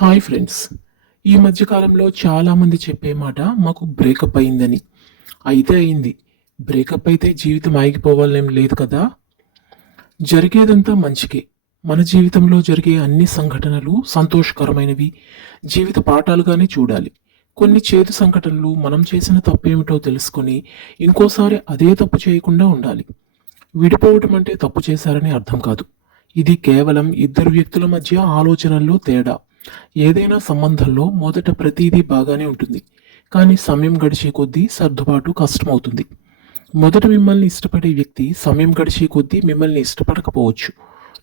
Hi friends. ఈ మధ్య కాలంలో చాలామంది చెప్పే మాట మాకు బ్రేకప్ అయిందని. అయితే అయింది. బ్రేకప్ అయితే జీవితం ఆగిపోవాలనేం లేదు కదా! జరిగేదంతా మంచికే. మన జీవితంలో జరిగే అన్ని సంఘటనలు సంతోషకరమైనవి, జీవిత పాఠాలుగానే చూడాలి. కొన్ని చేదు సంఘటనలు మనం చేసిన తప్పేమిటో తెలుసుకొని ఇంకోసారి అదే తప్పు చేయకుండా ఉండాలి. విడిపోవటం అంటే తప్పు చేశారని అర్థం కాదు. ఇది కేవలం ఇద్దరు వ్యక్తుల మధ్య ఆలోచనల్లో తేడా. ఏదైనా సంబంధంలో మొదట ప్రతిదీ బాగానే ఉంటుంది. కానీ సమయం గడిచే కొద్దీ సర్దుబాటు కష్టమవుతుంది. మొదట మిమ్మల్ని ఇష్టపడే వ్యక్తి సమయం గడిచే కొద్దీ మిమ్మల్ని ఇష్టపడకపోవచ్చు.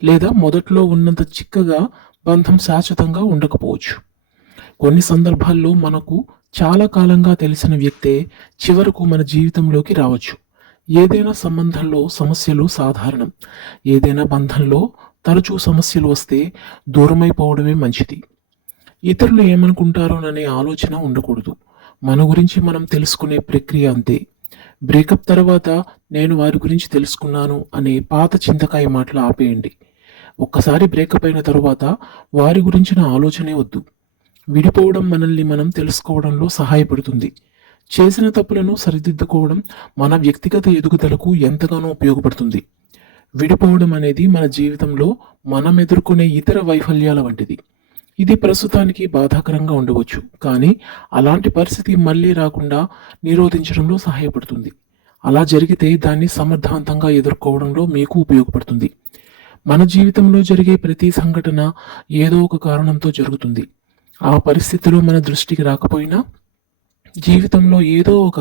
లేదా మొదట్లో ఉన్నంత చిక్కగా బంధం శాశ్వతంగా ఉండకపోవచ్చు. కొన్ని సందర్భాల్లో మనకు చాలా కాలంగా తెలిసిన వ్యక్తే చివరకు మన జీవితంలోకి రావచ్చు. ఏదైనా సంబంధంలో సమస్యలు సాధారణం. ఏదైనా బంధంలో తరచూ సమస్యలు వస్తే దూరమైపోవడమే మంచిది. ఇతరులు ఏమనుకుంటారోననే ఆలోచన ఉండకూడదు. మన గురించి మనం తెలుసుకునే ప్రక్రియ అంతే. బ్రేకప్ తర్వాత నేను వారి గురించి తెలుసుకున్నాను అనే పాత చింతకాయ మాటలు ఆపేయండి. ఒక్కసారి బ్రేకప్ అయిన తరువాత వారి గురించిన ఆలోచనే వద్దు. విడిపోవడం మనల్ని మనం తెలుసుకోవడంలో సహాయపడుతుంది. చేసిన తప్పులను సరిదిద్దుకోవడం మన వ్యక్తిగత ఎదుగుదలకు ఎంతగానో ఉపయోగపడుతుంది. విడిపోవడం అనేది మన జీవితంలో మనం ఎదుర్కొనే ఇతర వైఫల్యాల వంటిది. ఇది ప్రస్తుతానికి బాధాకరంగా ఉండవచ్చు, కానీ అలాంటి పరిస్థితి మళ్ళీ రాకుండా నిరోధించడంలో సహాయపడుతుంది. అలా జరిగితే దాన్ని సమర్థవంతంగా ఎదుర్కోవడంలో మీకు ఉపయోగపడుతుంది. మన జీవితంలో జరిగే ప్రతి సంఘటన ఏదో ఒక కారణంతో జరుగుతుంది. ఆ పరిస్థితిలో మన దృష్టికి రాకపోయినా జీవితంలో ఏదో ఒక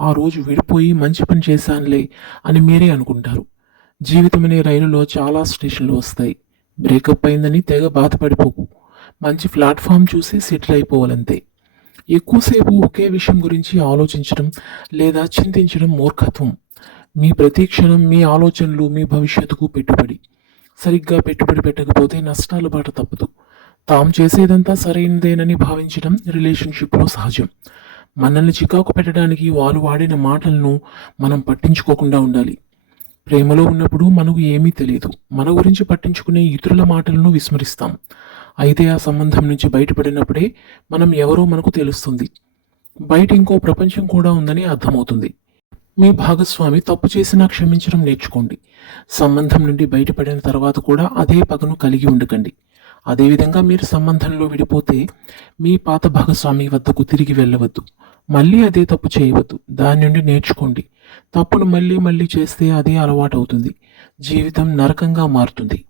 ఆ రోజు విడిపోయి మంచి పని చేశానులే అని మీరే అనుకుంటారు. జీవితం అనే రైలులో చాలా స్టేషన్లు వస్తాయి. బ్రేకప్ అయిందని తెగ బాధపడిపోకు. మంచి ప్లాట్ఫామ్ చూసి సెటిల్ అయిపోవాలంతే. ఎక్కువసేపు ఒకే విషయం గురించి ఆలోచించడం లేదా చింతించడం మూర్ఖత్వం. మీ ప్రతి క్షణం మీ ఆలోచనలు మీ భవిష్యత్తుకు పెట్టుబడి. సరిగ్గా పెట్టుబడి పెట్టకపోతే నష్టాల బాట తప్పదు. తాము చేసేదంతా సరైనదేనని భావించడం రిలేషన్షిప్లో సహజం. మనల్ని చికాకు పెట్టడానికి వాళ్ళు వాడిన మాటలను మనం పట్టించుకోకుండా ఉండాలి. ప్రేమలో ఉన్నప్పుడు మనకు ఏమీ తెలియదు. మన గురించి పట్టించుకునే ఇతరుల మాటలను విస్మరిస్తాం. అయితే ఆ సంబంధం నుంచి బయటపడినప్పుడే మనం ఎవరో మనకు తెలుస్తుంది. బయట ఇంకో ప్రపంచం కూడా ఉందని అర్థమవుతుంది. మీ భాగస్వామి తప్పు చేసినా క్షమించడం నేర్చుకోండి. సంబంధం నుండి బయటపడిన తర్వాత కూడా అదే పగను కలిగి ఉండకండి. అదేవిధంగా మీరు సంబంధంలో విడిపోతే మీ పాత భాగస్వామి వద్దకు తిరిగి వెళ్ళవద్దు. మళ్ళీ అదే తప్పు చేయవద్దు. దాని నుండి నేర్చుకోండి. తప్పును మళ్ళీ మళ్ళీ చేస్తే అదే అలవాటు అవుతుంది. జీవితం నరకంగా మారుతుంది.